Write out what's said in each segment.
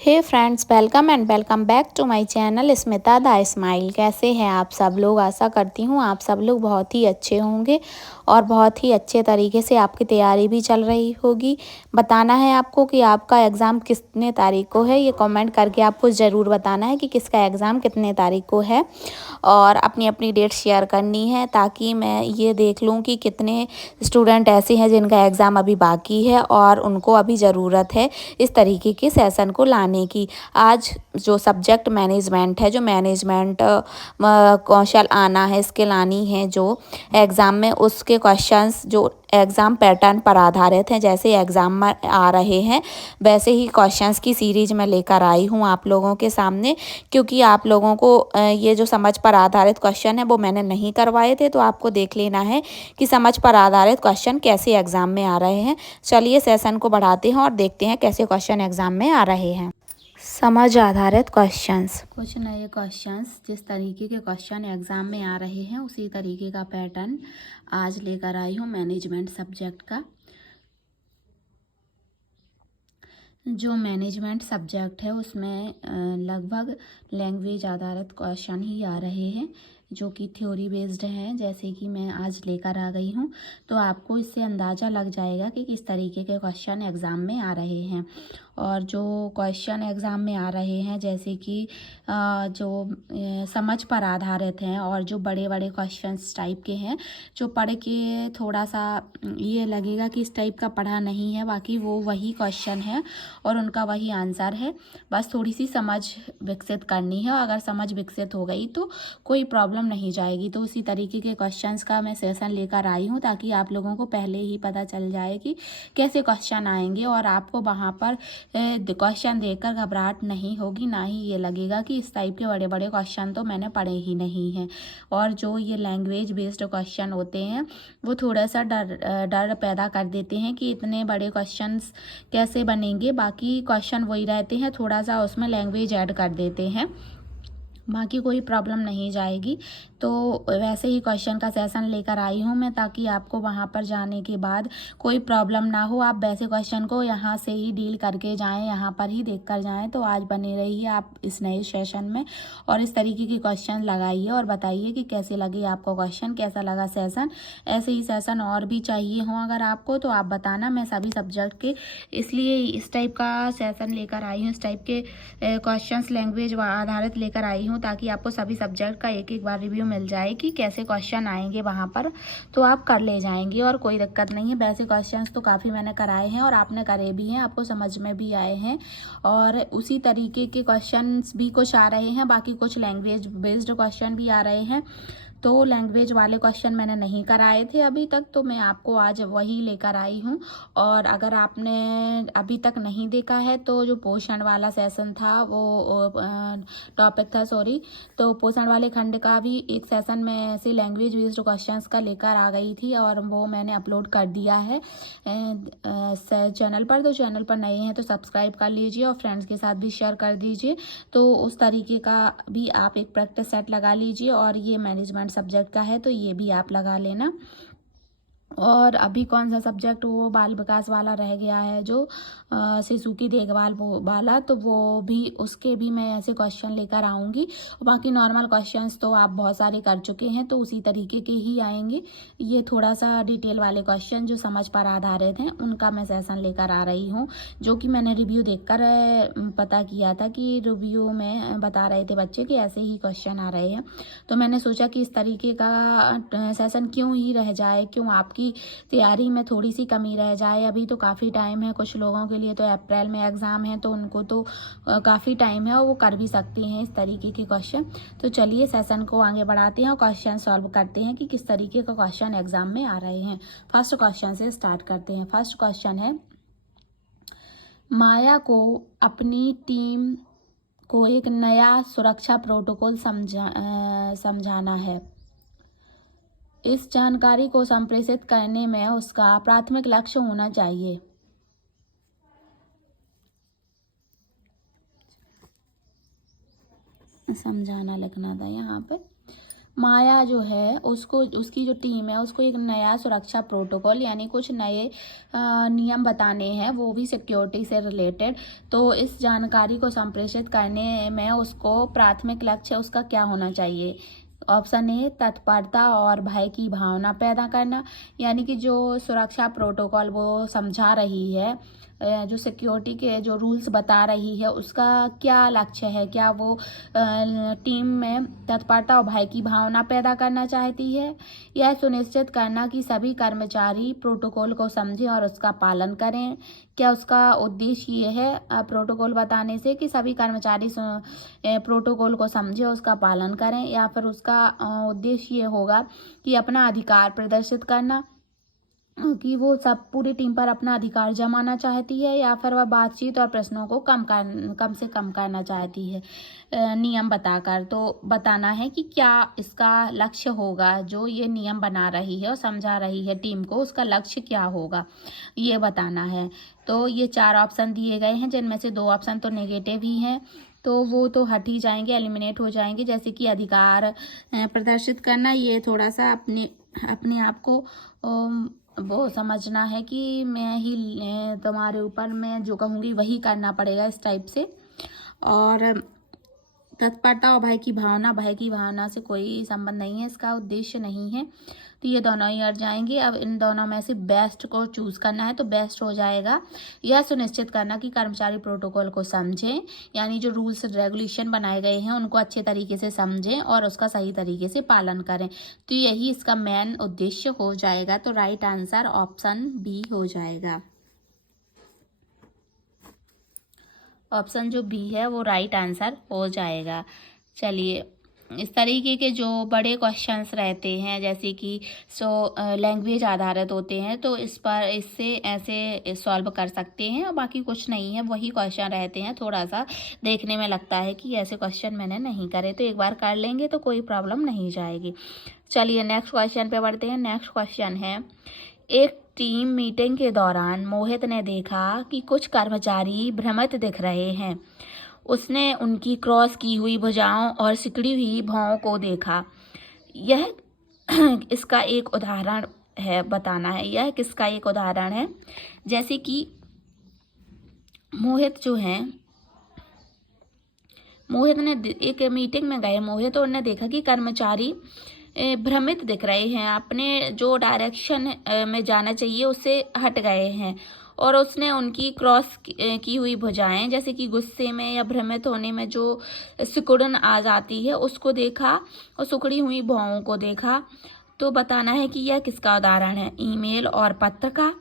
Hey friends, welcome and welcome back to my channel Smita the smile. कैसे हैं आप सब लोग? आशा करती हूँ आप सब लोग बहुत ही अच्छे होंगे और बहुत ही अच्छे तरीके से आपकी तैयारी भी चल रही होगी। बताना है आपको कि आपका एग्ज़ाम कितने तारीख को है, ये कमेंट करके आपको ज़रूर बताना है कि किसका एग्ज़ाम कितने तारीख को है और अपनी अपनी डेट शेयर करनी है, ताकि मैं ये देख लूँ कि कितने स्टूडेंट ऐसे हैं जिनका एग्ज़ाम अभी बाकी है और उनको अभी ज़रूरत है इस तरीके के सेशन को लाने की। आज जो सब्जेक्ट मैनेजमेंट है, जो मैनेजमेंट कौशल आना है, स्किल आनी है जो एग्ज़ाम में, उसके क्वेश्चंस जो एग्ज़ाम पैटर्न पर आधारित हैं, जैसे एग्ज़ाम में आ रहे हैं वैसे ही क्वेश्चंस की सीरीज मैं लेकर आई हूँ आप लोगों के सामने। क्योंकि आप लोगों को ये जो समझ पर आधारित क्वेश्चन है वो मैंने नहीं करवाए थे, तो आपको देख लेना है कि समझ पर आधारित क्वेश्चन कैसे एग्ज़ाम में आ रहे हैं। चलिए सेशन को बढ़ाते हैं और देखते हैं कैसे क्वेश्चन एग्ज़ाम में आ रहे हैं। समझ आधारित क्वेश्चंस, कुछ नए क्वेश्चंस जिस तरीके के क्वेश्चन एग्ज़ाम में आ रहे हैं उसी तरीके का पैटर्न आज लेकर आई हूँ मैनेजमेंट सब्जेक्ट का। जो मैनेजमेंट सब्जेक्ट है उसमें लगभग लैंग्वेज आधारित क्वेश्चन ही आ रहे हैं जो कि थ्योरी बेस्ड हैं, जैसे कि मैं आज लेकर आ गई हूँ। तो आपको इससे अंदाज़ा लग जाएगा कि किस तरीके के क्वेश्चन एग्ज़ाम में आ रहे हैं। और जो क्वेश्चन एग्ज़ाम में आ रहे हैं, जैसे कि समझ पर आधारित हैं और जो बड़े बड़े क्वेश्चंस टाइप के हैं, जो पढ़ के थोड़ा सा ये लगेगा कि इस टाइप का पढ़ा नहीं है, बाकी वो वही क्वेश्चन है और उनका वही आंसर है। बस थोड़ी सी समझ विकसित करनी है और अगर समझ विकसित हो गई तो कोई प्रॉब्लम नहीं जाएगी। तो उसी तरीके के क्वेश्चंस का मैं सेशन लेकर आई हूँ, ताकि आप लोगों को पहले ही पता चल जाए कि कैसे क्वेश्चन आएंगे और आपको वहाँ पर क्वेश्चन देखकर घबराहट नहीं होगी, ना ही ये लगेगा कि इस टाइप के बड़े बड़े क्वेश्चन तो मैंने पढ़े ही नहीं हैं। और जो ये लैंग्वेज बेस्ड क्वेश्चन होते हैं वो थोड़ा सा डर पैदा कर देते हैं कि इतने बड़े क्वेश्चंस कैसे बनेंगे। बाकी क्वेश्चन वही रहते हैं, थोड़ा सा उसमें लैंग्वेज ऐड कर देते हैं, बाकी कोई प्रॉब्लम नहीं जाएगी। तो वैसे ही क्वेश्चन का सेशन लेकर आई हूँ मैं, ताकि आपको वहाँ पर जाने के बाद कोई प्रॉब्लम ना हो, आप वैसे क्वेश्चन को यहाँ से ही डील करके जाएं, यहाँ पर ही देख कर जाएँ। तो आज बने रहिए आप इस नए सेशन में और इस तरीके के क्वेश्चन लगाइए और बताइए कि कैसे लगे आपको क्वेश्चन, कैसा लगा सेशन। ऐसे ही सेशन और भी चाहिए हों अगर आपको तो आप बताना, मैं सभी सब्जेक्ट के इसलिए इस टाइप का सेशन लेकर आई हूँ, इस टाइप के क्वेश्चंस लैंग्वेज आधारित लेकर आई हूँ, ताकि आपको सभी सब्जेक्ट का एक एक बार रिव्यू मिल जाए कि कैसे क्वेश्चन आएंगे वहाँ पर, तो आप कर ले जाएंगे और कोई दिक्कत नहीं है। वैसे क्वेश्चंस तो काफ़ी मैंने कराए हैं और आपने करे भी हैं, आपको समझ में भी आए हैं और उसी तरीके के क्वेश्चंस भी कुछ आ रहे हैं, बाकी कुछ लैंग्वेज बेस्ड क्वेश्चन भी आ रहे हैं। तो लैंग्वेज वाले क्वेश्चन मैंने नहीं कराए थे अभी तक, तो मैं आपको आज वही लेकर आई हूँ। और अगर आपने अभी तक नहीं देखा है तो जो पोषण वाला सेशन था, वो टॉपिक था सॉरी, तो पोषण वाले खंड का भी एक सेशन में ऐसे लैंग्वेज बेस्ड क्वेश्चंस का लेकर आ गई थी और वो मैंने अपलोड कर दिया है चैनल पर। तो चैनल पर नए हैं तो सब्सक्राइब कर लीजिए और फ्रेंड्स के साथ भी शेयर कर दीजिए। तो उस तरीके का भी आप एक प्रैक्टिस सेट लगा लीजिए। और ये मैनेजमेंट सब्जेक्ट का है तो ये भी आप लगा लेना। और अभी कौन सा सब्जेक्ट वो बाल विकास वाला रह गया है, जो शिशु की देखभाल वाला, तो वो भी, उसके भी मैं ऐसे क्वेश्चन लेकर आऊँगी। बाकी नॉर्मल क्वेश्चंस तो आप बहुत सारे कर चुके हैं तो उसी तरीके के ही आएंगे। ये थोड़ा सा डिटेल वाले क्वेश्चन जो समझ पर आधारित हैं उनका मैं सेशन लेकर आ रही हूँ, जो कि मैंने रिव्यू देखकर पता किया था कि रिव्यू में बता रहे थे बच्चे कि ऐसे ही क्वेश्चन आ रहे हैं। तो मैंने सोचा कि इस तरीके का सेशन क्यों ही रह जाए, क्यों आपकी तैयारी में थोड़ी सी कमी रह जाए। अभी तो काफ़ी टाइम है, कुछ लोगों के लिए तो अप्रैल में एग्ज़ाम है तो उनको तो काफ़ी टाइम है और वो कर भी सकते हैं इस तरीके के क्वेश्चन। तो चलिए सेशन को आगे बढ़ाते हैं और क्वेश्चन सॉल्व करते हैं कि किस तरीके का क्वेश्चन एग्जाम में आ रहे हैं। फर्स्ट क्वेश्चन से स्टार्ट करते हैं। फर्स्ट क्वेश्चन है, माया को अपनी टीम को एक नया सुरक्षा प्रोटोकॉल समझाना है। इस जानकारी को संप्रेषित करने में उसका प्राथमिक लक्ष्य होना चाहिए। समझाना लिखना था यहाँ पे। माया जो है उसको, उसकी जो टीम है उसको एक नया सुरक्षा प्रोटोकॉल यानी कुछ नए नियम बताने हैं, वो भी सिक्योरिटी से रिलेटेड। तो इस जानकारी को संप्रेषित करने में उसको प्राथमिक लक्ष्य उसका क्या होना चाहिए? ऑप्शन ए तत्परता और भय की भावना पैदा करना, यानी कि जो सुरक्षा प्रोटोकॉल वो समझा रही है, जो सिक्योरिटी के जो रूल्स बता रही है उसका क्या लक्ष्य है, क्या वो टीम में तत्परता और भय की भावना पैदा करना चाहती है, यह सुनिश्चित करना कि सभी कर्मचारी प्रोटोकॉल को समझें और उसका पालन करें। क्या उसका उद्देश्य ये है प्रोटोकॉल बताने से कि सभी कर्मचारी प्रोटोकॉल को समझें, उसका पालन करें, या फिर उसका उद्देश्य ये होगा कि अपना अधिकार प्रदर्शित करना, कि वो सब पूरी टीम पर अपना अधिकार जमाना चाहती है, या फिर वह बातचीत और प्रश्नों को कम से कम करना चाहती है नियम बताकर। तो बताना है कि क्या इसका लक्ष्य होगा, जो ये नियम बना रही है और समझा रही है टीम को, उसका लक्ष्य क्या होगा, ये बताना है। तो ये 4 ऑप्शन दिए गए हैं, जिनमें से 2 ऑप्शन तो नेगेटिव ही हैं, तो वो तो हट ही जाएंगे, एलिमिनेट हो जाएंगे। जैसे कि अधिकार प्रदर्शित करना, ये थोड़ा सा अपने आप को वो समझना है कि मैं ही तुम्हारे ऊपर मैं जो कहूँगी वही करना पड़ेगा, इस टाइप से। और तत्परता और भय की भावना से कोई संबंध नहीं है, इसका उद्देश्य नहीं है, तो ये दोनों ही हट जाएंगे। अब इन दोनों में से बेस्ट को चूज करना है, तो बेस्ट हो जाएगा यह सुनिश्चित करना कि कर्मचारी प्रोटोकॉल को समझें, यानी जो रूल्स रेगुलेशन बनाए गए हैं उनको अच्छे तरीके से समझें और उसका सही तरीके से पालन करें। तो यही इसका मेन उद्देश्य हो जाएगा। तो राइट आंसर ऑप्शन बी हो जाएगा। ऑप्शन जो बी है वो राइट आंसर हो जाएगा। चलिए, इस तरीके के जो बड़े क्वेश्चंस रहते हैं, जैसे कि लैंग्वेज आधारित होते हैं, तो इससे ऐसे सॉल्व कर सकते हैं, और बाकी कुछ नहीं है, वही क्वेश्चन रहते हैं। थोड़ा सा देखने में लगता है कि ऐसे क्वेश्चन मैंने नहीं करे, तो एक बार कर लेंगे तो कोई प्रॉब्लम नहीं जाएगी। चलिए नेक्स्ट क्वेश्चन पे बढ़ते हैं। नेक्स्ट क्वेश्चन है, एक टीम मीटिंग के दौरान मोहित ने देखा कि कुछ कर्मचारी भ्रमित दिख रहे हैं। उसने उनकी क्रॉस की हुई भुजाओं और सिकुड़ी हुई भौं को देखा। यह इसका एक उदाहरण है, बताना है यह किसका एक उदाहरण है। जैसे कि मोहित जो है, मोहित ने एक मीटिंग में गए मोहित, और उन्होंने देखा कि कर्मचारी भ्रमित दिख रहे हैं, अपने जो डायरेक्शन में जाना चाहिए उससे हट गए हैं, और उसने उनकी क्रॉस की हुई भुजाएं, जैसे कि गुस्से में या भ्रमित होने में जो सिकुड़न आ जाती है, उसको देखा, और सिकुड़ी हुई भौं को देखा। तो बताना है कि यह किसका उदाहरण है, ईमेल और पत्र का,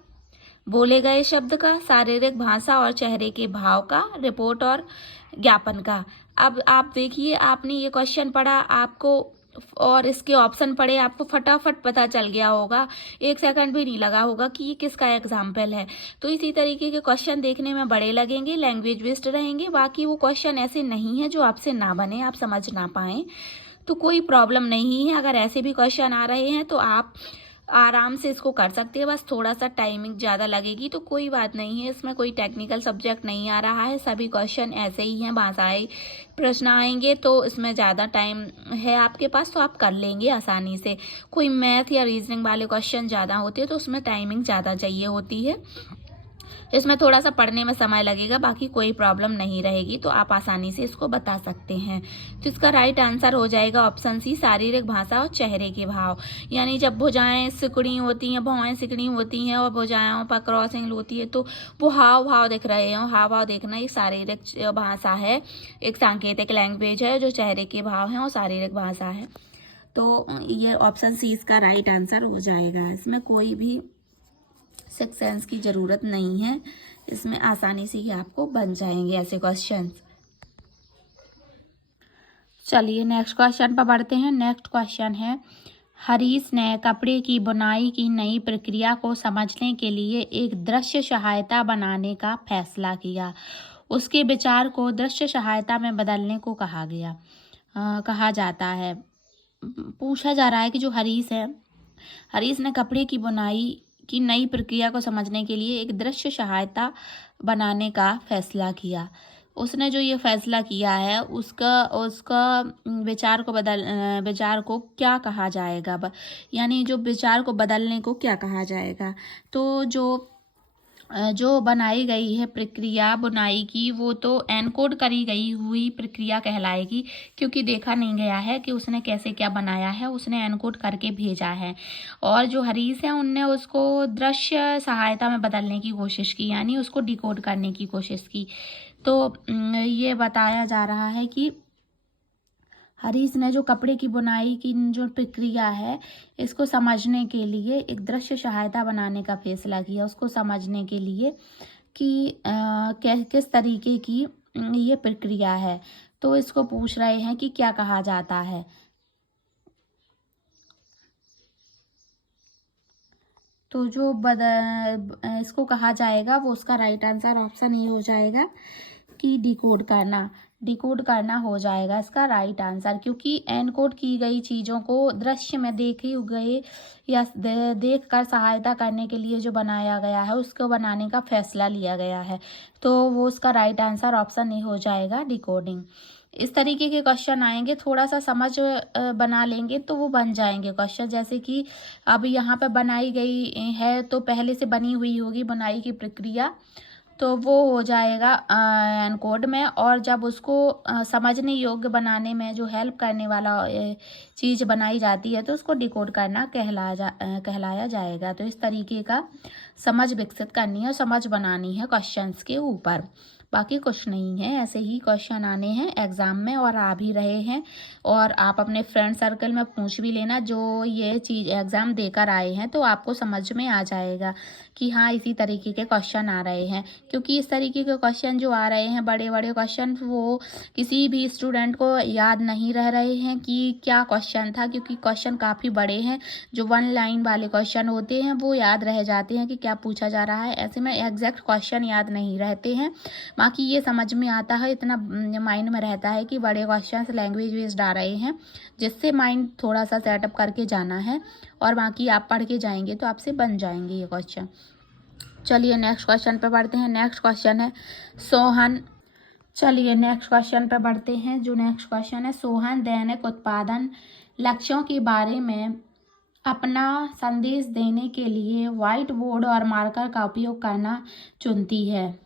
बोले गए शब्द का, शारीरिक भाषा और चेहरे के भाव का, रिपोर्ट और ज्ञापन का। अब आप देखिए, आपने ये क्वेश्चन पढ़ा, आपको और इसके ऑप्शन पढ़े, आपको फटाफट पता चल गया होगा, 1 सेकंड भी नहीं लगा होगा कि ये किसका एग्जाम्पल है। तो इसी तरीके के क्वेश्चन देखने में बड़े लगेंगे, लैंग्वेज बेस्ड रहेंगे, बाकी वो क्वेश्चन ऐसे नहीं है जो आपसे ना बने, आप समझ ना पाएँ, तो कोई प्रॉब्लम नहीं है। अगर ऐसे भी क्वेश्चन आ रहे हैं तो आप आराम से इसको कर सकते हैं, बस थोड़ा सा टाइमिंग ज़्यादा लगेगी, तो कोई बात नहीं है, इसमें कोई टेक्निकल सब्जेक्ट नहीं आ रहा है, सभी क्वेश्चन ऐसे ही हैं, भाषाई प्रश्न आएंगे, तो इसमें ज़्यादा टाइम है आपके पास, तो आप कर लेंगे आसानी से। कोई मैथ या रीजनिंग वाले क्वेश्चन ज़्यादा होते हैं तो उसमें टाइमिंग ज़्यादा चाहिए होती है, इसमें थोड़ा सा पढ़ने में समय लगेगा, बाकी कोई प्रॉब्लम नहीं रहेगी, तो आप आसानी से इसको बता सकते हैं। तो इसका राइट आंसर हो जाएगा ऑप्शन सी, शारीरिक भाषा और चेहरे के भाव। यानी जब भुजाएं सिकुड़ी होती हैं, भौएं सिकुड़ी होती हैं और भुजाओं पर क्रॉसिंग होती है, तो वो हाव भाव दिख रहे हैं, हाव भाव देखना एक शारीरिक भाषा है, एक सांकेतिक लैंग्वेज है, जो चेहरे के भाव हैं और शारीरिक भाषा है। तो ये ऑप्शन सी इसका राइट आंसर हो जाएगा। इसमें कोई भी सिक्स सेंस की ज़रूरत नहीं है, इसमें आसानी से ही आपको बन जाएंगे ऐसे क्वेश्चंस। चलिए नेक्स्ट क्वेश्चन पर बढ़ते हैं। नेक्स्ट क्वेश्चन है, हरीश ने कपड़े की बुनाई की नई प्रक्रिया को समझने के लिए एक दृश्य सहायता बनाने का फैसला किया। उसके विचार को दृश्य सहायता में बदलने को कहा जाता है। पूछा जा रहा है कि जो हरीश है, हरीश ने कपड़े की बुनाई की नई प्रक्रिया को समझने के लिए एक दृश्य सहायता बनाने का फैसला किया। उसने जो ये फैसला किया है उसका उसका विचार को क्या कहा जाएगा, यानी जो विचार को बदलने को क्या कहा जाएगा। तो जो बनाई गई है प्रक्रिया बुनाई की, वो तो एनकोड करी गई हुई प्रक्रिया कहलाएगी, क्योंकि देखा नहीं गया है कि उसने कैसे क्या बनाया है, उसने एनकोड करके भेजा है। और जो हरीश है उनने उसको दृश्य सहायता में बदलने की कोशिश की, यानी उसको डिकोड करने की कोशिश की। तो ये बताया जा रहा है कि हरीश ने जो कपड़े की बुनाई की जो प्रक्रिया है, इसको समझने के लिए एक दृश्य सहायता बनाने का फैसला किया, उसको समझने के लिए कि किस तरीके की ये प्रक्रिया है। तो इसको पूछ रहे हैं कि क्या कहा जाता है। तो जो इसको कहा जाएगा वो उसका राइट आंसर ऑप्शन ये हो जाएगा कि डिकोड करना हो जाएगा इसका राइट आंसर, क्योंकि एनकोड की गई चीज़ों को दृश्य में देखे गए या देख कर सहायता करने के लिए जो बनाया गया है उसको बनाने का फैसला लिया गया है। तो वो उसका राइट आंसर ऑप्शन ए हो जाएगा, डिकोडिंग। इस तरीके के क्वेश्चन आएंगे, थोड़ा सा समझ बना लेंगे तो वो बन जाएंगे क्वेश्चन। जैसे कि अब यहाँ पे बनाई गई है तो पहले से बनी हुई होगी बुनाई की प्रक्रिया, तो वो हो जाएगा एनकोड में। और जब उसको समझने योग्य बनाने में जो हेल्प करने वाला चीज़ बनाई जाती है तो उसको डिकोड करना कहलाया जाएगा। तो इस तरीके का समझ विकसित करनी है और समझ बनानी है क्वेश्चंस के ऊपर, बाकी कुछ नहीं है। ऐसे ही क्वेश्चन आने हैं एग्ज़ाम में और आ भी रहे हैं, और आप अपने फ्रेंड सर्कल में पूछ भी लेना जो ये चीज़ एग्ज़ाम देकर आए हैं, तो आपको समझ में आ जाएगा कि हाँ इसी तरीके के क्वेश्चन आ रहे हैं। क्योंकि इस तरीके के क्वेश्चन जो आ रहे हैं बड़े बड़े क्वेश्चन, वो किसी भी स्टूडेंट को याद नहीं रह रहे हैं कि क्या क्वेश्चन था, क्योंकि क्वेश्चन काफ़ी बड़े हैं। जो 1 लाइन वाले क्वेश्चन होते हैं वो याद रह जाते हैं कि क्या पूछा जा रहा है, ऐसे में एग्जैक्ट क्वेश्चन याद नहीं रहते हैं। बाकी ये समझ में आता है, इतना माइंड में रहता है कि बड़े क्वेश्चन लैंग्वेज बेस्ड आ रहे हैं, जिससे माइंड थोड़ा सा सेटअप करके जाना है, और बाकी आप पढ़ के जाएंगे तो आपसे बन जाएंगे ये क्वेश्चन। चलिए नेक्स्ट क्वेश्चन पे बढ़ते हैं। नेक्स्ट क्वेश्चन है सोहन। चलिए नेक्स्ट क्वेश्चन पे बढ़ते हैं। जो नेक्स्ट क्वेश्चन है, सोहन दैनिक उत्पादन लक्ष्यों के बारे में अपना संदेश देने के लिए व्हाइट बोर्ड और मार्कर का उपयोग करना चुनती है।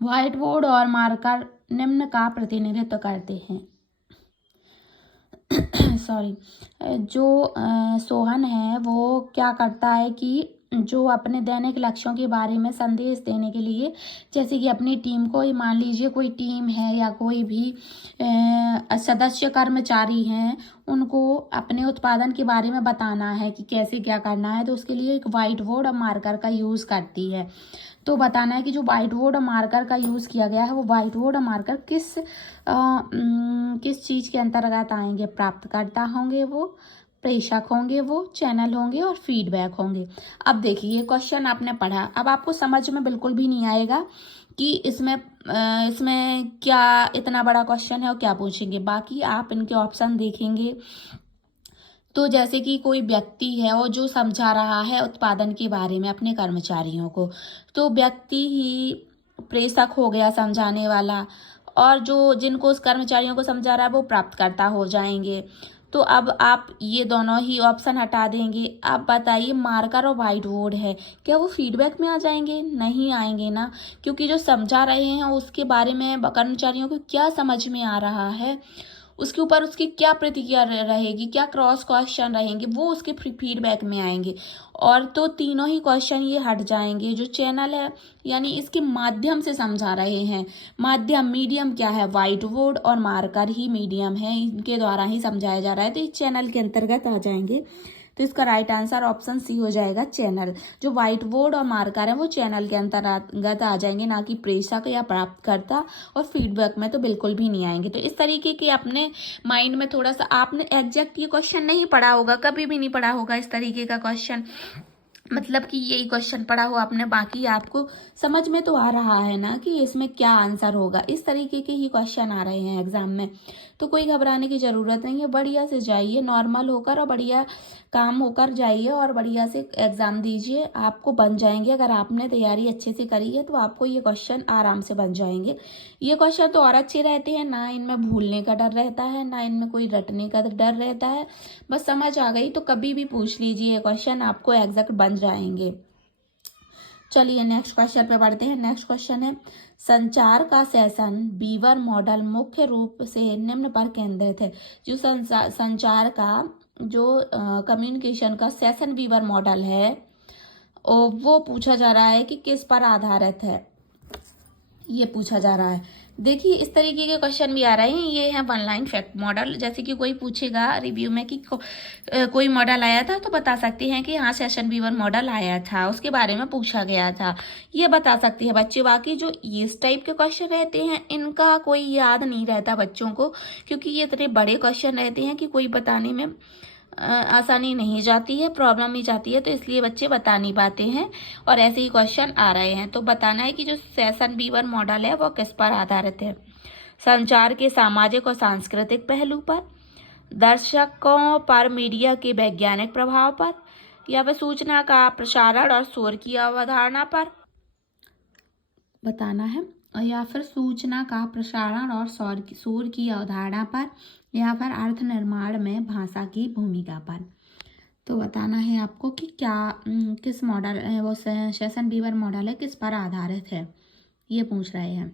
व्हाइट बोर्ड और मार्कर निम्न का प्रतिनिधित्व करते हैं। सॉरी, जो सोहन है वो क्या करता है कि जो अपने दैनिक लक्ष्यों के बारे में संदेश देने के लिए, जैसे कि अपनी टीम को, मान लीजिए कोई टीम है या कोई भी सदस्य कर्मचारी हैं, उनको अपने उत्पादन के बारे में बताना है कि कैसे क्या करना है, तो उसके लिए एक वाइट बोर्ड और मार्कर का यूज़ करती है। तो बताना है कि जो वाइट बोर्ड और मार्कर का यूज़ किया गया है वो वाइट बोर्ड और मार्कर किस चीज़ के अंतर्गत आएंगे। प्राप्तकर्ता होंगे वो, प्रेषक होंगे वो, चैनल होंगे और फीडबैक होंगे। अब देखिए क्वेश्चन आपने पढ़ा, अब आपको समझ में बिल्कुल भी नहीं आएगा कि इसमें क्या इतना बड़ा क्वेश्चन है और क्या पूछेंगे। बाकी आप इनके ऑप्शन देखेंगे तो जैसे कि कोई व्यक्ति है और जो समझा रहा है उत्पादन के बारे में अपने कर्मचारियों को, तो व्यक्ति ही प्रेषक हो गया समझाने वाला, और जो जिनको उस कर्मचारियों को समझा रहा है वो प्राप्तकर्ता हो जाएंगे। तो अब आप ये दोनों ही ऑप्शन हटा देंगे। अब बताइए मार्कर और वाइट बोर्ड है, क्या वो फीडबैक में आ जाएंगे? नहीं आएंगे ना, क्योंकि जो समझा रहे हैं उसके बारे में कर्मचारियों को क्या समझ में आ रहा है, उसके ऊपर उसकी क्या प्रतिक्रिया रहेगी, क्या क्रॉस क्वेश्चन रहेंगे, वो उसके फीडबैक में आएंगे। और तो तीनों ही क्वेश्चन ये हट जाएंगे। जो चैनल है यानी इसके माध्यम से समझा रहे हैं, माध्यम मीडियम क्या है, वाइट बोर्ड और मार्कर ही मीडियम है, इनके द्वारा ही समझाया जा रहा है, तो इस चैनल के अंतर्गत आ जाएंगे। तो इसका राइट आंसर ऑप्शन सी हो जाएगा, चैनल। जो व्हाइट बोर्ड और मार्कर है वो चैनल के अंतर्गत आ जाएंगे, ना कि प्रेषक या प्राप्तकर्ता, और फीडबैक में तो बिल्कुल भी नहीं आएंगे। तो इस तरीके के अपने माइंड में थोड़ा सा, आपने एग्जैक्ट ये क्वेश्चन नहीं पढ़ा होगा, कभी भी नहीं पढ़ा होगा इस तरीके का क्वेश्चन, मतलब कि यही क्वेश्चन पढ़ा हो आपने, बाकी आपको समझ में तो आ रहा है ना कि इसमें क्या आंसर होगा। इस तरीके के ही क्वेश्चन आ रहे हैं एग्जाम में। तो कोई घबराने की ज़रूरत नहीं है। बढ़िया से जाइए, नॉर्मल होकर और बढ़िया काम होकर जाइए और बढ़िया से एग्ज़ाम दीजिए, आपको बन जाएंगे। अगर आपने तैयारी अच्छे से करी है तो आपको ये क्वेश्चन आराम से बन जाएंगे। ये क्वेश्चन तो और अच्छे रहते हैं, ना इनमें भूलने का डर रहता है, ना इनमें कोई रटने का डर रहता है। बस समझ आ गई तो कभी भी पूछ लीजिए, क्वेश्चन आपको एग्जैक्ट बन जाएंगे। चलिए नेक्स्ट क्वेश्चन पे बढ़ते हैं। नेक्स्ट क्वेश्चन है, संचार का सेशन बीवर मॉडल मुख्य रूप से निम्न पर केंद्रित है। जो संचार का जो कम्युनिकेशन का सेशन बीवर मॉडल है वो पूछा जा रहा है कि किस पर आधारित है, ये पूछा जा रहा है। देखिए इस तरीके के क्वेश्चन भी आ रहे हैं। ये है वन लाइन फैक्ट मॉडल। जैसे कि कोई पूछेगा रिव्यू में कि कोई मॉडल आया था तो बता सकती हैं कि हाँ सेशन बीवर मॉडल आया था, उसके बारे में पूछा गया था, ये बता सकती है बच्चे। बाकी जो इस टाइप के क्वेश्चन रहते हैं इनका कोई याद नहीं रहता बच्चों को, क्योंकि ये इतने बड़े क्वेश्चन रहते हैं कि कोई बताने में आसानी नहीं जाती है, प्रॉब्लम ही जाती है, तो इसलिए बच्चे बता नहीं पाते हैं और ऐसे ही क्वेश्चन आ रहे हैं। तो बताना है कि जो सेशन बीवर मॉडल है वो किस पर आधारित है। संचार के सामाजिक और सांस्कृतिक पहलू पर, दर्शकों पर मीडिया के वैज्ञानिक प्रभाव पर, या फिर सूचना का प्रसारण और शोर की अवधारणा पर बताना है, या फिर सूचना का प्रसारण और शोर की अवधारणा पर, या फिर अर्थ निर्माण में भाषा की भूमिका पर। तो बताना है आपको कि क्या किस मॉडल वो सेशन बीवर मॉडल है किस पर आधारित है, ये पूछ रहे हैं।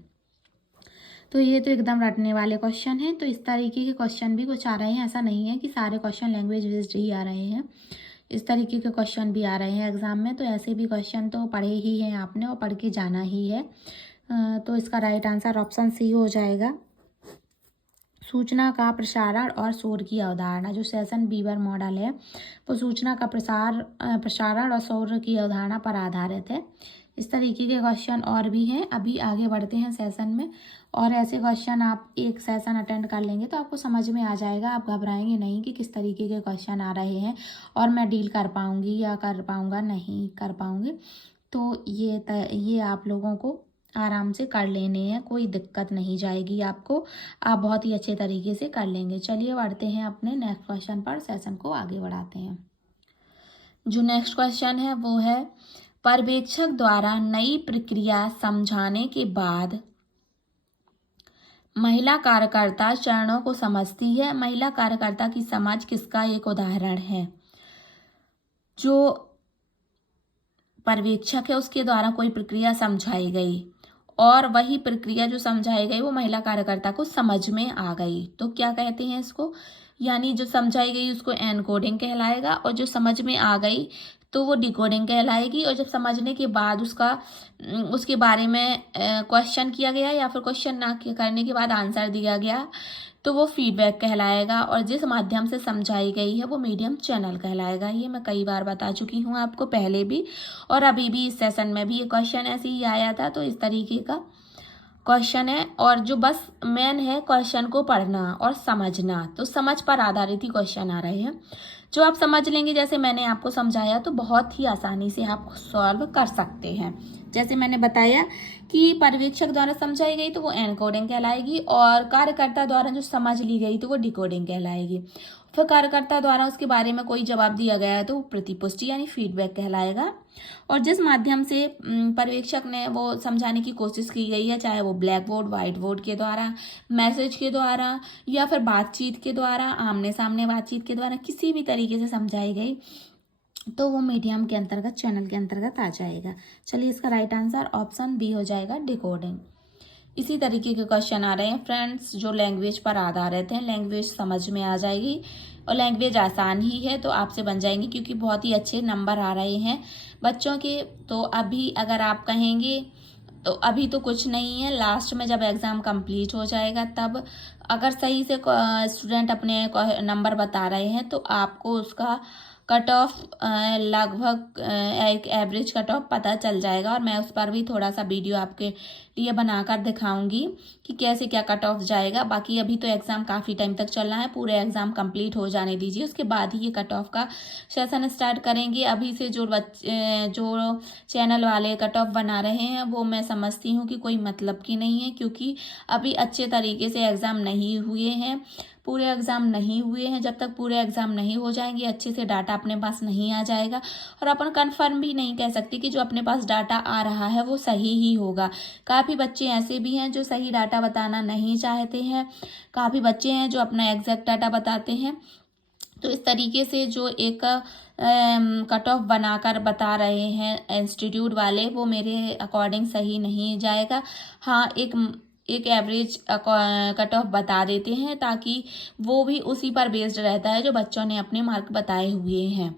तो ये तो एकदम रटने वाले क्वेश्चन हैं। तो इस तरीके के क्वेश्चन भी कुछ आ रहे हैं, ऐसा नहीं है कि सारे क्वेश्चन लैंग्वेज बेस्ड ही आ रहे हैं, इस तरीके के क्वेश्चन भी आ रहे हैं एग्जाम में। तो ऐसे भी क्वेश्चन तो पढ़े ही हैं आपने और पढ़ के जाना ही है। तो इसका राइट आंसर ऑप्शन सी हो जाएगा। सूचना का प्रसारण और शोर की अवधारणा, जो सेशन बीवर मॉडल है वो सूचना का प्रसारण और शोर की अवधारणा पर आधारित है। इस तरीके के क्वेश्चन और भी हैं। अभी आगे बढ़ते हैं सेशन में, और ऐसे क्वेश्चन आप एक सेशन अटेंड कर लेंगे तो आपको समझ में आ जाएगा। आप घबराएंगे नहीं कि किस तरीके के क्वेश्चन आ रहे हैं और मैं डील कर पाऊंगी या कर पाऊंगा, नहीं कर पाऊंगी। तो ये आप लोगों को आराम से कर लेने हैं, कोई दिक्कत नहीं जाएगी आपको, आप बहुत ही अच्छे तरीके से कर लेंगे। चलिए बढ़ते हैं अपने नेक्स्ट क्वेश्चन पर, सेशन को आगे बढ़ाते हैं। जो नेक्स्ट क्वेश्चन है वो है, पर्यवेक्षक द्वारा नई प्रक्रिया समझाने के बाद महिला कार्यकर्ता चरणों को समझती है। महिला कार्यकर्ता की समझ किसका एक उदाहरण है। जो पर्यवेक्षक है उसके द्वारा कोई प्रक्रिया समझाई गई और वही प्रक्रिया जो समझाई गई वो महिला कार्यकर्ता को समझ में आ गई, तो क्या कहते हैं इसको। यानी जो समझाई गई उसको एनकोडिंग कहलाएगा, और जो समझ में आ गई तो वो डिकोडिंग कहलाएगी। और जब समझने के बाद उसके बारे में क्वेश्चन किया गया या फिर क्वेश्चन ना करने के बाद आंसर दिया गया तो वो फीडबैक कहलाएगा। और जिस माध्यम से समझाई गई है वो मीडियम चैनल कहलाएगा। ये मैं कई बार बता चुकी हूँ आपको पहले भी, और अभी भी इस सेशन में भी ये क्वेश्चन ऐसे ही आया था। तो इस तरीके का क्वेश्चन है, और जो बस मेन है क्वेश्चन को पढ़ना और समझना, तो समझ पर आधारित ही क्वेश्चन आ रहे हैं। जो आप समझ लेंगे जैसे मैंने आपको समझाया तो बहुत ही आसानी से आप सॉल्व कर सकते हैं। जैसे मैंने बताया कि पर्यवेक्षक द्वारा समझाई गई तो वो एनकोडिंग कहलाएगी, और कार्यकर्ता द्वारा जो समझ ली गई तो वो डिकोडिंग कहलाएगी। फिर कार्यकर्ता द्वारा उसके बारे में कोई जवाब दिया गया है तो वो प्रतिपुष्टि यानी फीडबैक कहलाएगा। और जिस माध्यम से पर्यवेक्षक ने वो समझाने की कोशिश की गई है, चाहे वो ब्लैक बोर्ड, व्हाइट बोर्ड के द्वारा, मैसेज के द्वारा, या फिर बातचीत के द्वारा, आमने सामने बातचीत के द्वारा, किसी भी तरीके से समझाई गई तो वो मीडियम के अंतर्गत, चैनल के अंतर्गत आ जाएगा। चलिए इसका राइट आंसर ऑप्शन बी हो जाएगा, डिकोडिंग। इसी तरीके के क्वेश्चन आ रहे हैं फ्रेंड्स जो लैंग्वेज पर आधारित हैं। लैंग्वेज समझ में आ जाएगी और लैंग्वेज आसान ही है तो आपसे बन जाएंगी, क्योंकि बहुत ही अच्छे नंबर आ रहे हैं बच्चों के। तो अभी अगर आप कहेंगे तो अभी तो कुछ नहीं है, लास्ट में जब एग्ज़ाम कंप्लीट हो जाएगा तब अगर सही से स्टूडेंट अपने नंबर बता रहे हैं तो आपको उसका कट ऑफ लगभग एक एवरेज कट ऑफ पता चल जाएगा। और मैं उस पर भी थोड़ा सा वीडियो आपके ये बनाकर दिखाऊंगी कि कैसे क्या कट ऑफ जाएगा। बाकी अभी तो एग्ज़ाम काफ़ी टाइम तक चलना है, पूरे एग्ज़ाम कंप्लीट हो जाने दीजिए, उसके बाद ही ये कट ऑफ का सेशन स्टार्ट करेंगे। अभी से जो चैनल वाले कट ऑफ बना रहे हैं वो मैं समझती हूँ कि कोई मतलब की नहीं है, क्योंकि अभी अच्छे तरीके से एग्ज़ाम नहीं हुए हैं, पूरे एग्ज़ाम नहीं हुए हैं। जब तक पूरे एग्ज़ाम नहीं हो जाएंगे, अच्छे से डाटा अपने पास नहीं आ जाएगा, और अपन कंफर्म भी नहीं कह सकते कि जो अपने पास डाटा आ रहा है वो सही ही होगा। काफ़ी बच्चे ऐसे भी हैं जो सही डाटा बताना नहीं चाहते हैं, काफ़ी बच्चे हैं जो अपना एग्जैक्ट डाटा बताते हैं। तो इस तरीके से जो एक कट ऑफ बनाकर बता रहे हैं इंस्टीट्यूट वाले, वो मेरे अकॉर्डिंग सही नहीं जाएगा। हाँ, एक एवरेज कट ऑफ बता देते हैं, ताकि वो भी उसी पर बेस्ड रहता है जो बच्चों ने अपने मार्क बताए हुए हैं।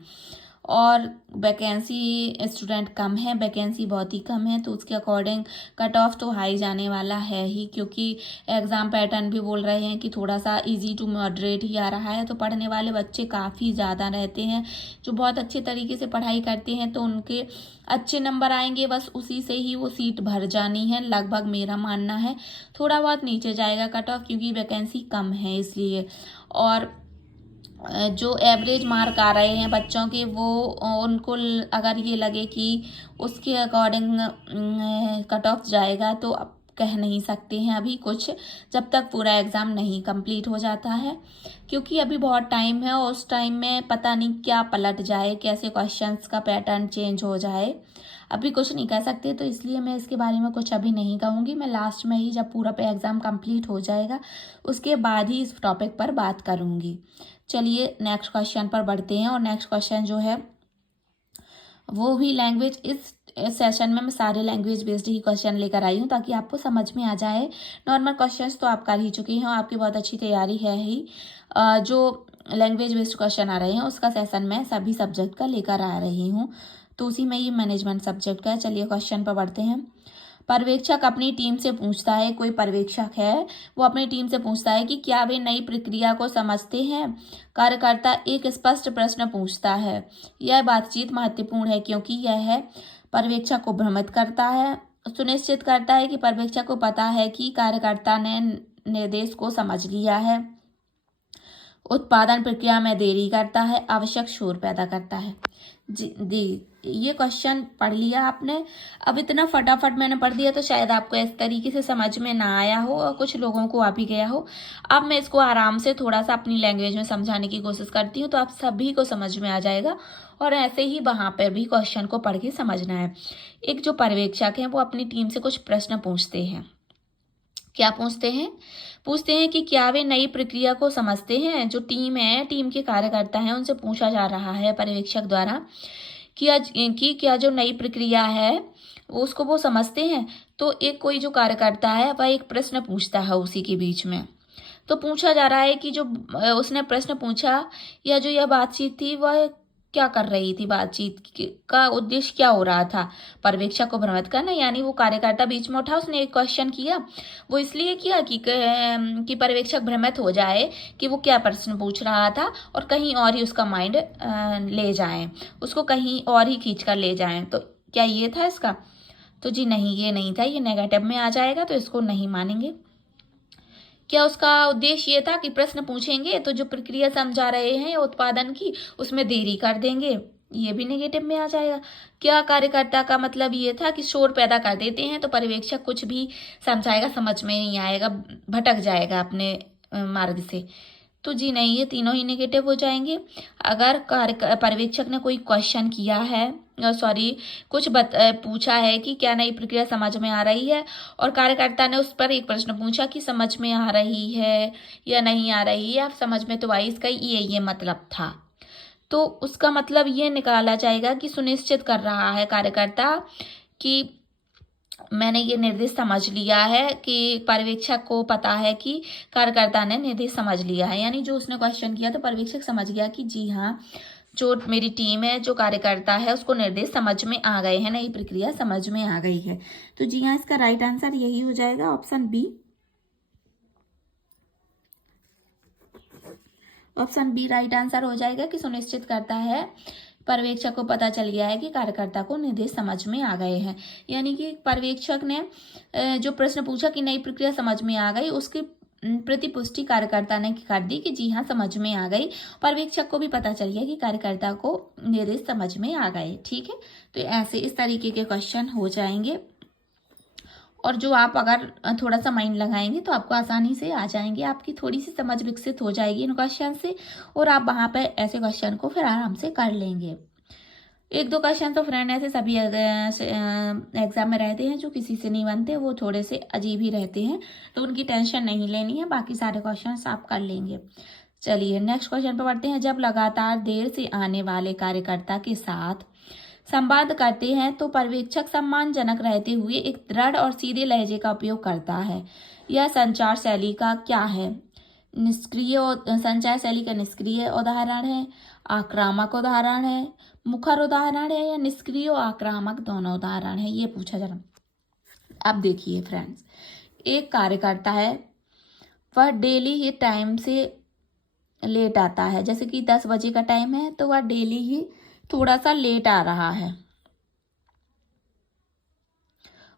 और वैकेंसी स्टूडेंट कम है, वैकेंसी बहुत ही कम है, तो उसके अकॉर्डिंग कट ऑफ तो हाई जाने वाला है ही, क्योंकि एग्ज़ाम पैटर्न भी बोल रहे हैं कि थोड़ा सा इजी टू मॉडरेट ही आ रहा है। तो पढ़ने वाले बच्चे काफ़ी ज़्यादा रहते हैं, जो बहुत अच्छे तरीके से पढ़ाई करते हैं, तो उनके अच्छे नंबर आएंगे, बस उसी से ही वो सीट भर जानी है लगभग, मेरा मानना है। थोड़ा बहुत नीचे जाएगा कट ऑफ, क्योंकि वैकेंसी कम है इसलिए। और जो एवरेज मार्क आ रहे हैं बच्चों के, वो उनको अगर ये लगे कि उसके अकॉर्डिंग कट ऑफ जाएगा, तो अब कह नहीं सकते हैं अभी कुछ, जब तक पूरा एग्ज़ाम नहीं कंप्लीट हो जाता है, क्योंकि अभी बहुत टाइम है, और उस टाइम में पता नहीं क्या पलट जाए, कैसे क्वेश्चंस का पैटर्न चेंज हो जाए, अभी कुछ नहीं कह सकते। तो इसलिए मैं इसके बारे में कुछ अभी नहीं कहूँगी। मैं लास्ट में ही, जब पूरा एग्ज़ाम कंप्लीट हो जाएगा, उसके बाद ही इस टॉपिक पर बात करूँगी। चलिए नेक्स्ट क्वेश्चन पर बढ़ते हैं। और नेक्स्ट क्वेश्चन जो है वो भी लैंग्वेज, इस सेशन में मैं सारे लैंग्वेज बेस्ड ही क्वेश्चन लेकर आई हूँ, ताकि आपको समझ में आ जाए। नॉर्मल क्वेश्चंस तो आप कर ही चुके हैं, आपकी बहुत अच्छी तैयारी है ही। जो लैंग्वेज बेस्ड क्वेश्चन आ रहे हैं उसका सेशन मैं सभी सब्जेक्ट का लेकर आ रही हूँ, तो उसी में ये मैनेजमेंट सब्जेक्ट का है। चलिए क्वेश्चन पर बढ़ते हैं। पर्यवेक्षक अपनी टीम से पूछता है, कोई पर्यवेक्षक है, वो अपनी टीम से पूछता है कि क्या वे नई प्रक्रिया को समझते हैं। कार्यकर्ता एक स्पष्ट प्रश्न पूछता है। यह बातचीत महत्वपूर्ण है, क्योंकि यह पर्यवेक्षक को भ्रमित करता है, सुनिश्चित करता है कि पर्यवेक्षक को पता है कि कार्यकर्ता ने निर्देश को समझ लिया है, उत्पादन प्रक्रिया में देरी करता है, आवश्यक शोर पैदा करता है। जी, ये क्वेश्चन पढ़ लिया आपने। अब इतना फटाफट मैंने पढ़ दिया, तो शायद आपको इस तरीके से समझ में ना आया हो, और कुछ लोगों को आ भी गया हो। अब मैं इसको आराम से थोड़ा सा अपनी लैंग्वेज में समझाने की कोशिश करती हूँ, तो आप सभी को समझ में आ जाएगा। और ऐसे ही वहाँ पर भी क्वेश्चन को पढ़ के समझना है। एक जो पर्यवेक्षक हैं, वो अपनी टीम से कुछ प्रश्न पूछते हैं। क्या पूछते हैं? पूछते हैं कि क्या वे नई प्रक्रिया को समझते हैं। जो टीम है, टीम के कार्यकर्ता हैं, उनसे पूछा जा रहा है पर्यवेक्षक द्वारा कि क्या जो नई प्रक्रिया है उसको वो समझते हैं। तो एक कोई जो कार्यकर्ता है वह एक प्रश्न पूछता है उसी के बीच में। तो पूछा जा रहा है कि जो उसने प्रश्न पूछा, या जो यह बातचीत थी वह क्या कर रही थी, का उद्देश्य क्या हो रहा था। पर्यवेक्षक को भ्रमित करना, यानी वो कार्यकर्ता बीच में उठा, उसने एक क्वेश्चन किया, वो इसलिए किया कि पर्यवेक्षक भ्रमित हो जाए कि वो क्या प्रश्न पूछ रहा था, और कहीं और ही उसका माइंड ले जाए, उसको कहीं और ही खींच कर ले जाए। तो क्या ये था इसका? तो जी नहीं, ये नहीं था, ये नेगेटिव में आ जाएगा, तो इसको नहीं मानेंगे। क्या उसका उद्देश्य ये था कि प्रश्न पूछेंगे तो जो प्रक्रिया समझा रहे हैं उत्पादन की, उसमें देरी कर देंगे, ये भी नेगेटिव में आ जाएगा। क्या कार्यकर्ता का मतलब ये था कि शोर पैदा कर देते हैं, तो पर्यवेक्षक कुछ भी समझाएगा, समझ में नहीं आएगा, भटक जाएगा अपने मार्ग से। तो जी नहीं, ये तीनों ही नेगेटिव हो जाएंगे। अगर पर्यवेक्षक ने कोई क्वेश्चन किया है, कुछ पूछा है कि क्या नई प्रक्रिया समझ में आ रही है, और कार्यकर्ता ने उस पर एक प्रश्न पूछा कि समझ में आ रही है या नहीं आ रही है, आप समझ में तो आई, इसका ये मतलब था। तो उसका मतलब ये निकाला जाएगा कि सुनिश्चित कर रहा है कार्यकर्ता कि मैंने ये निर्देश समझ लिया है, कि पर्यवेक्षक को पता है कि कार्यकर्ता ने निर्देश समझ लिया है, यानी जो उसने क्वेश्चन किया तो पर्यवेक्षक समझ गया कि जी हाँ, जो मेरी टीम है, जो कार्यकर्ता है, उसको निर्देश समझ में आ गए हैं, नई प्रक्रिया समझ में आ गई है। तो जी हाँ, इसका राइट आंसर यही हो जाएगा, option B. Option B right answer हो जाएगा कि सुनिश्चित करता है पर्यवेक्षक को पता चल गया है कि कार्यकर्ता को निर्देश समझ में आ गए हैं। यानी कि पर्यवेक्षक ने जो प्रश्न पूछा कि नई प्रक्रिया समझ में आ गई, उसकी प्रतिपुष्टि कार्यकर्ता ने कर दी कि जी हाँ समझ में आ गई। पर्यवेक्षक को भी पता चल गया कि कार्यकर्ता को निर्देश समझ में आ गए। ठीक है, तो ऐसे इस तरीके के क्वेश्चन हो जाएंगे, और जो आप अगर थोड़ा सा माइंड लगाएंगे तो आपको आसानी से आ जाएंगे, आपकी थोड़ी सी समझ विकसित हो जाएगी इन क्वेश्चन से, और आप वहाँ पे ऐसे क्वेश्चन को फिर आराम से कर लेंगे। एक दो क्वेश्चन तो फ्रेंड ऐसे सभी एग्जाम में रहते हैं जो किसी से नहीं बनते, वो थोड़े से अजीब ही रहते हैं, तो उनकी टेंशन नहीं लेनी है, बाकी सारे क्वेश्चन आप कर लेंगे। चलिए नेक्स्ट क्वेश्चन पर बढ़ते हैं। जब लगातार देर से आने वाले कार्यकर्ता के साथ संवाद करते हैं तो पर्यवेक्षक सम्मानजनक रहते हुए एक दृढ़ और सीधे लहजे का उपयोग करता है। यह संचार शैली का क्या है? निष्क्रिय संचार शैली का निष्क्रिय उदाहरण है, आक्रामक उदाहरण है, मुखर उदाहरण है, या निष्क्रिय और आक्रामक दोनों उदाहरण है, ये पूछा जा रहा। अब देखिए फ्रेंड्स, एक कार्यकर्ता है, वह डेली ही टाइम से लेट आता है, जैसे कि 10 बजे का टाइम है तो वह डेली ही थोड़ा सा लेट आ रहा है।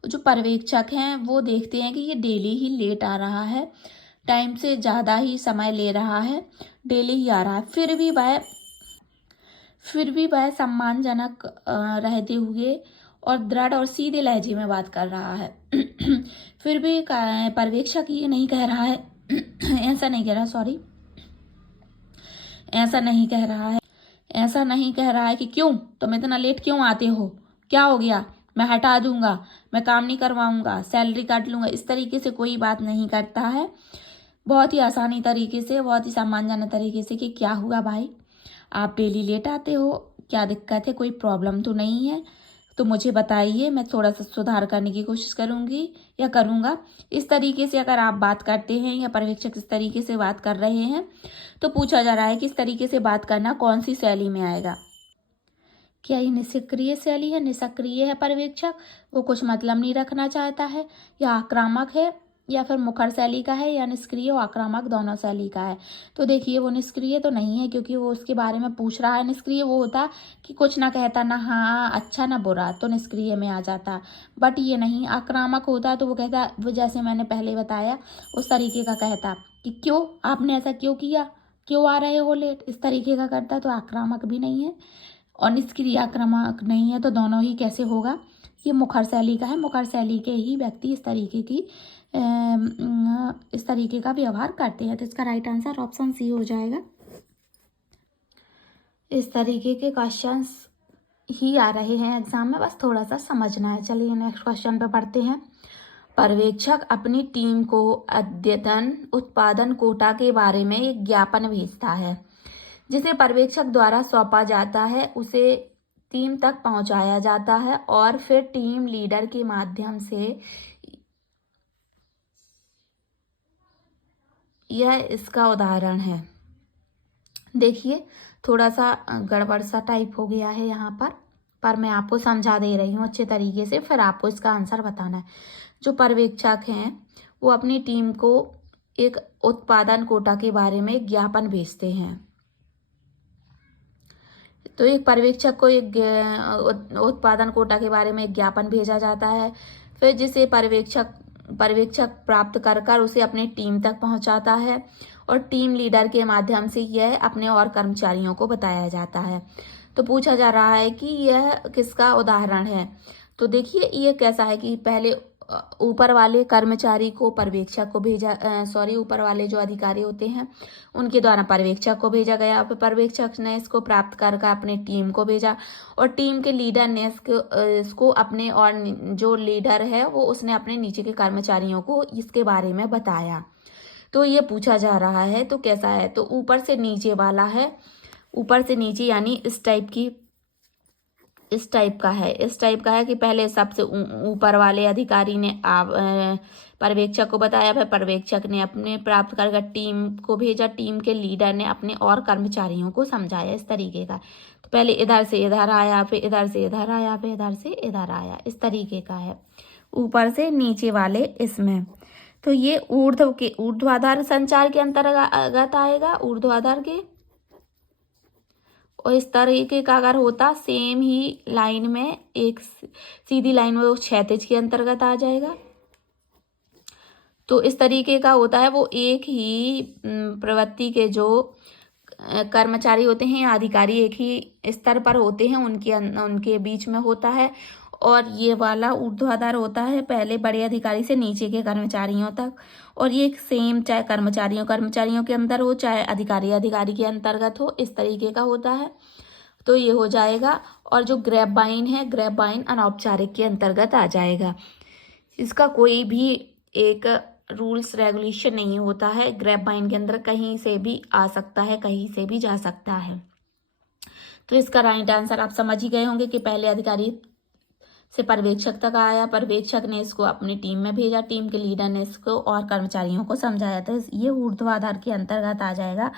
जो पर्यवेक्षक हैं वो देखते हैं कि ये डेली ही लेट आ रहा है, टाइम से ज़्यादा ही समय ले रहा है, डेली ही आ रहा है, फिर भी वह सम्मानजनक रहते हुए और दृढ़ और सीधे लहजे में बात कर रहा है। फिर भी पर्यवेक्षक ये नहीं कह रहा है ऐसा नहीं कह रहा है कि क्यों तुम इतना लेट क्यों आते हो, क्या हो गया, मैं हटा दूंगा, मैं काम नहीं करवाऊंगा, सैलरी काट लूंगा, इस तरीके से कोई बात नहीं करता है। बहुत ही आसानी तरीके से, बहुत ही सम्मानजनक तरीके से कि क्या हुआ भाई, आप डेली लेट आते हो, क्या दिक्कत है, कोई प्रॉब्लम तो नहीं है, तो मुझे बताइए, मैं थोड़ा सा सुधार करने की कोशिश करूंगी या करूंगा। इस तरीके से अगर आप बात करते हैं या पर्यवेक्षक इस तरीके से बात कर रहे हैं तो पूछा जा रहा है कि इस तरीके से बात करना कौन सी शैली में आएगा। क्या ये निष्क्रिय शैली है, निष्क्रिय है पर्यवेक्षक, वो कुछ मतलब नहीं रखना चाहता है, या आक्रामक है, या फिर मुखर शैली का है, या निष्क्रिय और आक्रामक दोनों शैली का है। तो देखिए वो निष्क्रिय तो नहीं है, क्योंकि वो उसके बारे में पूछ रहा है। निष्क्रिय वो होता कि कुछ ना कहता, ना हाँ अच्छा ना बुरा, तो निष्क्रिय में आ जाता। बट ये नहीं, आक्रामक होता तो वो कहता, वो जैसे मैंने पहले बताया उस तरीके का कहता कि क्यों आपने ऐसा क्यों किया, क्यों आ रहे हो लेट, इस तरीके का करता। तो आक्रामक भी नहीं है और निष्क्रिय आक्रामक नहीं है, तो दोनों ही कैसे होगा, ये मुखर शैली का है। मुखर शैली के ही व्यक्ति इस तरीके का व्यवहार करते हैं। तो इसका राइट आंसर ऑप्शन सी हो जाएगा। इस तरीके के क्वेश्चंस ही आ रहे हैं एग्जाम में, बस थोड़ा सा समझना है। चलिए नेक्स्ट क्वेश्चन पे पढ़ते हैं। पर्यवेक्षक अपनी टीम को अद्यतन उत्पादन कोटा के बारे में एक ज्ञापन भेजता है, जिसे पर्यवेक्षक द्वारा सौंपा जाता है, उसे टीम तक पहुंचाया जाता है और फिर टीम लीडर के माध्यम से यह इसका उदाहरण है। देखिए थोड़ा सा गड़बड़ सा टाइप हो गया है यहाँ पर मैं आपको समझा दे रही हूँ अच्छे तरीके से, फिर आपको इसका आंसर बताना है। जो पर्यवेक्षक हैं वो अपनी टीम को एक उत्पादन कोटा के बारे में एक ज्ञापन भेजते हैं। तो एक पर्यवेक्षक को एक उत्पादन कोटा के बारे में एक ज्ञापन भेजा जाता है, फिर जिसे पर्यवेक्षक प्राप्त कर उसे अपनी टीम तक पहुंचाता है और टीम लीडर के माध्यम से यह अपने और कर्मचारियों को बताया जाता है। तो पूछा जा रहा है कि यह किसका उदाहरण है। तो देखिए ये कैसा है कि पहले ऊपर वाले कर्मचारी को पर्यवेक्षक को भेजा, ऊपर वाले जो अधिकारी होते हैं उनके द्वारा पर्यवेक्षक को भेजा गया, फिर पर्यवेक्षक ने इसको प्राप्त कर अपने टीम को भेजा और टीम के लीडर ने इसको अपने, और जो लीडर है वो उसने अपने नीचे के कर्मचारियों को इसके बारे में बताया। तो ये पूछा जा रहा है तो कैसा है, तो ऊपर से नीचे वाला है, ऊपर से नीचे यानी इस टाइप का है कि पहले सबसे ऊपर वाले अधिकारी ने पर्यवेक्षक को बताया, फिर पर्यवेक्षक ने अपने प्राप्त कर टीम को भेजा, टीम के लीडर ने अपने और कर्मचारियों को समझाया, इस तरीके का। तो पहले इधर से इधर आया, फिर इधर से इधर आया, फिर इधर से इधर आया, इस तरीके का है ऊपर से नीचे वाले इसमें। तो ये ऊर्ध्वाधर संचार के अंतर्गत आएगा, ऊर्ध्वाधर और इस तरीके का अगर होता सेम ही लाइन में एक सीधी लाइन में वो क्षैतिज के अंतर्गत आ जाएगा। तो इस तरीके का होता है, वो एक ही प्रवृत्ति के जो कर्मचारी होते हैं या अधिकारी एक ही स्तर पर होते हैं, उनके बीच में होता है। और ये वाला ऊर्ध्वाधर होता है पहले बड़े अधिकारी से नीचे के कर्मचारियों तक। और ये सेम चाहे कर्मचारियों के अंदर हो, चाहे अधिकारी के अंतर्गत हो, इस तरीके का होता है। तो ये हो जाएगा। और जो ग्रेपवाइन है, ग्रेपवाइन अनौपचारिक के अंतर्गत आ जाएगा। इसका कोई भी एक रूल्स रेगुलेशन नहीं होता है। ग्रेपवाइन के अंदर कहीं से भी आ सकता है, कहीं से भी जा सकता है। तो इसका राइट आंसर आप समझ ही गए होंगे कि पहले अधिकारी से पर्यवेक्षक तक आया, पर्यवेक्षक ने इसको अपनी टीम में भेजा, टीम के लीडर ने इसको और कर्मचारियों को समझाया। तो ये ऊर्ध्वाधर के अंतर्गत आ जाएगा,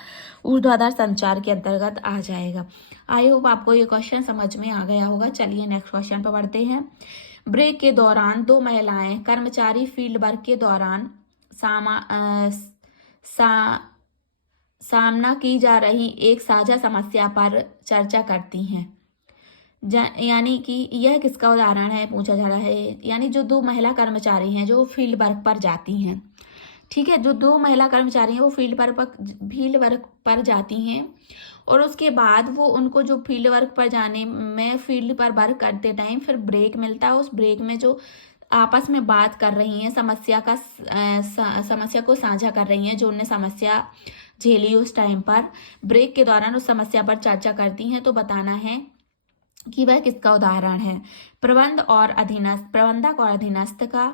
ऊर्ध्वाधर संचार के अंतर्गत आ जाएगा। आई होप आपको ये क्वेश्चन समझ में आ गया होगा। चलिए नेक्स्ट क्वेश्चन पर बढ़ते हैं। ब्रेक के दौरान दो महिलाएं कर्मचारी फील्ड वर्क के दौरान सामना की जा रही एक साझा समस्या पर चर्चा करती हैं। यानी कि यह किसका उदाहरण है, पूछा जा रहा है। यानी जो दो महिला कर्मचारी हैं जो फील्ड वर्क पर जाती हैं, ठीक है, जो दो महिला कर्मचारी हैं वो फील्ड वर्क पर जाती हैं और उसके बाद वो उनको जो फील्ड वर्क पर जाने में फील्ड पर वर्क करते टाइम फिर ब्रेक मिलता है। उस ब्रेक में जो आपस में बात कर रही हैं, समस्या को साझा कर रही हैं, जो उन्हें समस्या झेली उस टाइम पर ब्रेक के दौरान उस समस्या पर चर्चा करती हैं। तो बताना है कि वह किसका उदाहरण है। प्रबंधक और अधीनस्थ का,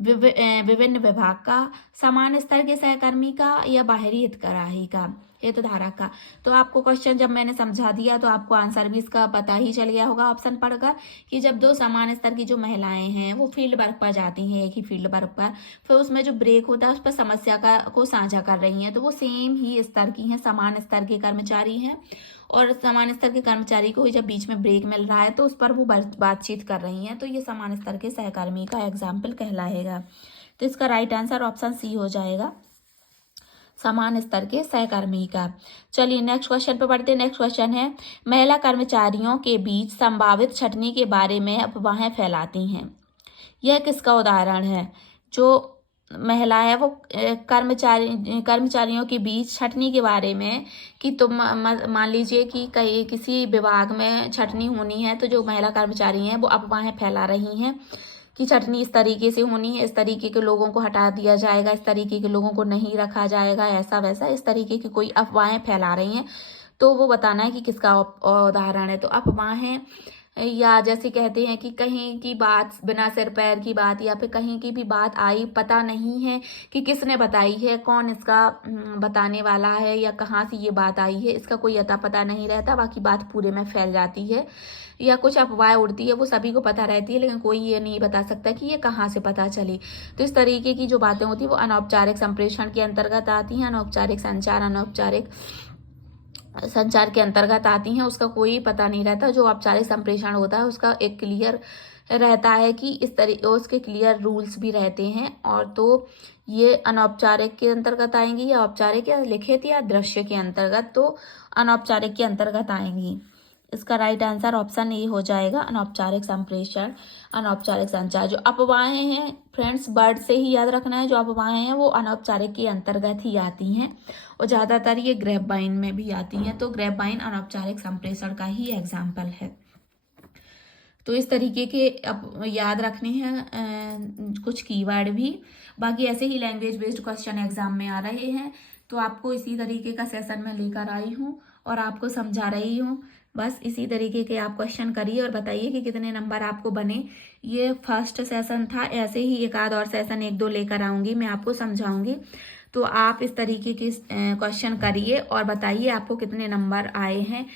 विभिन्न विभाग का, समान स्तर के सहकर्मी का या बाहरी हितग्राही का, हितधारक का। तो आपको क्वेश्चन जब मैंने समझा दिया तो आपको आंसर भी इसका पता ही चल गया होगा ऑप्शन पढ़कर कि जब दो समान स्तर की जो महिलाएं हैं वो फील्ड वर्क पर जाती हैं, एक ही फील्ड वर्क पर, फिर उसमें जो ब्रेक होता है उस पर समस्या को साझा कर रही हैं, तो वो सेम ही स्तर की हैं, समान स्तर के कर्मचारी हैं। और समान स्तर के कर्मचारी को जब बीच में ब्रेक मिल रहा है तो उस पर वो बातचीत कर रही हैं, तो ये समान स्तर के सहकर्मी का एग्जाम्पल कहलाएगा। तो इसका राइट आंसर ऑप्शन सी हो जाएगा, समान स्तर के सहकर्मी का। चलिए नेक्स्ट क्वेश्चन पे बढ़ते हैं। नेक्स्ट क्वेश्चन है, महिला कर्मचारियों के बीच संभावित छंटनी के बारे में अफवाहें फैलाती हैं। यह किसका उदाहरण है। जो महिला है वो कर्मचारियों के बीच छटनी के बारे में कि तुम मान लीजिए कि कहीं किसी विभाग में छटनी होनी है, तो जो महिला कर्मचारी हैं वो अफवाहें फैला रही हैं कि छटनी इस तरीके से होनी है, इस तरीके के लोगों को हटा दिया जाएगा, इस तरीके के लोगों को नहीं रखा जाएगा, ऐसा वैसा, इस तरीके की कोई अफवाहें फैला रही हैं। तो वो बताना है कि किसका उदाहरण है। तो अफवाहें या जैसे कहते हैं कि कहीं की बात बिना सिर पैर की बात, या फिर कहीं की भी बात आई, पता नहीं है कि किसने बताई है, कौन इसका बताने वाला है या कहाँ से ये बात आई है, इसका कोई अता पता नहीं रहता। बाकी बात पूरे में फैल जाती है या कुछ अफवाह उड़ती है, वो सभी को पता रहती है लेकिन कोई ये नहीं बता सकता कि ये कहाँ से पता चली। तो इस तरीके की जो बातें होती है वो अनौपचारिक संप्रेषण के अंतर्गत आती हैं, अनौपचारिक संचार के अंतर्गत आती हैं। उसका कोई पता नहीं रहता। जो औपचारिक संप्रेषण होता है उसका एक क्लियर रहता है कि इस तरीके, उसके क्लियर रूल्स भी रहते हैं। और तो ये अनौपचारिक के अंतर्गत आएंगी या औपचारिक या लिखित या दृश्य के अंतर्गत, तो अनौपचारिक के अंतर्गत आएंगी। इसका राइट आंसर ऑप्शन ए हो जाएगा, अनौपचारिक संप्रेषण, अनौपचारिक संचार। जो अफवाहें हैं फ्रेंड्स, वर्ड से ही याद रखना है, जो अफवाहें हैं वो अनौपचारिक के अंतर्गत ही आती हैं और ज़्यादातर ये ग्रेपवाइन में भी आती हैं। तो ग्रेपवाइन अनौपचारिक संप्रेषण का ही एग्जाम्पल है। तो इस तरीके के याद रखने हैं कुछ कीवर्ड भी। बाकी ऐसे ही लैंग्वेज बेस्ड क्वेश्चन एग्जाम में आ रहे हैं, तो आपको इसी तरीके का सेशन में लेकर आई हूँ और आपको समझा रही हूँ। बस इसी तरीके के आप क्वेश्चन करिए और बताइए कि कितने नंबर आपको बने। ये फर्स्ट सेशन था, ऐसे ही एक आध और सेशन 1-2 लेकर आऊँगी, मैं आपको समझाऊंगी। तो आप इस तरीके के क्वेश्चन करिए और बताइए आपको कितने नंबर आए हैं।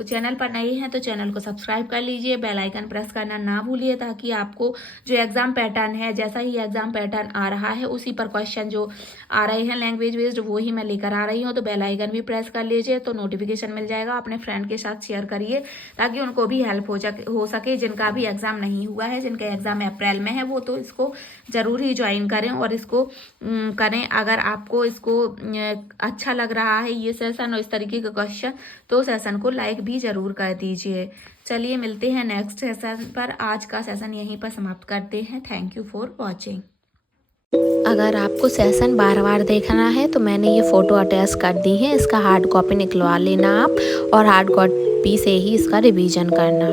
चैनल पर नए हैं तो चैनल को सब्सक्राइब कर लीजिए, बेल आइकन प्रेस करना ना भूलिए, ताकि आपको जो एग्जाम पैटर्न है, जैसा ही एग्जाम पैटर्न आ रहा है उसी पर क्वेश्चन जो आ रहे हैं लैंग्वेज बेस्ड वो ही मैं लेकर आ रही हूँ। तो बेल आइकन भी प्रेस कर लीजिए तो नोटिफिकेशन मिल जाएगा। अपने फ्रेंड के साथ शेयर करिए ताकि उनको भी हेल्प हो सके, जिनका भी एग्जाम नहीं हुआ है, जिनका एग्जाम अप्रैल में है, वो तो इसको जरूर ही ज्वाइन करें और इसको करें। अगर आपको इसको अच्छा लग रहा है ये सेशन और इस तरीके का क्वेश्चन, तो सेशन को लाइक भी भी ज़रूर कर दीजिए। चलिए मिलते हैं नेक्स्ट सेशन पर। आज का सेशन यहीं पर समाप्त करते हैं। Thank you for watching. अगर आपको सेशन बार बार देखना है तो मैंने ये फ़ोटो अटैच कर दी है, इसका हार्ड कॉपी निकलवा लेना आप और हार्ड कॉपी से ही इसका रिवीजन करना।